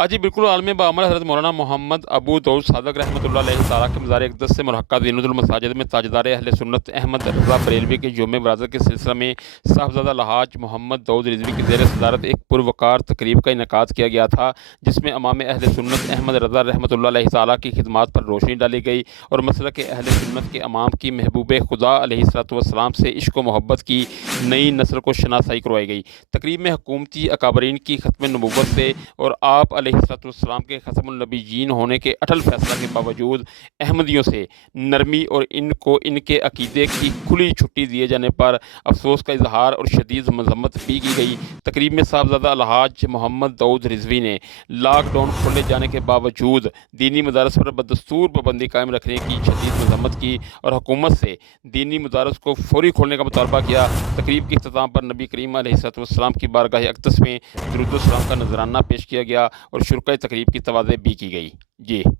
آج ہی بالکل عالم بعمر حضرت مولانا محمد ابو داؤد صادق رحمۃ اللہ علیہ تعالیٰ کے مزار اقدس سے مرحقہ زینت المساجد میں تاجدار اہل سنت احمد رضا بریلوی کے یوم ولادت کے سلسلہ میں صاحبزادہ الحاج محمد داؤد رضوی کی زیر صدارت ایک پروقار تقریب کا انعقاد کیا گیا تھا، جس میں امام اہل سنت احمد رضا رحمۃ اللہ علیہ تعالیٰ کی خدمات پر روشنی ڈالی گئی اور مسلک اہل سنت کے امام کی محبوب خدا علیہ الصلوۃ والسلام سے عشق و محبت کی نئی نسل کو شناسائی کروائی گئی۔ تقریب میں حکومتی اکابرین کی ختم نبوت سے اور آپ علیہ الصلوۃ والسلام کے ختم النبیین ہونے کے اٹل فیصلہ کے باوجود احمدیوں سے نرمی اور ان کو ان کے عقیدے کی کھلی چھٹی دیے جانے پر افسوس کا اظہار اور شدید مذمت بھی کی گئی۔ تقریب میں صاحبزادہ الحاج محمد داؤد رضوی نے لاک ڈاؤن کھولے جانے کے باوجود دینی مدارس پر بدستور پابندی قائم رکھنے کی شدید مذمت کی اور حکومت سے دینی مدارس کو فوری کھولنے کا مطالبہ کیا۔ تقریب کے اختتام پر نبی کریم علیہ الصلوۃ والسلام کی بارگاہ اقدس میں درود و سلام کا نذرانہ پیش کیا گیا اور شرکائے تقریب کی تواضع بھی کی گئی۔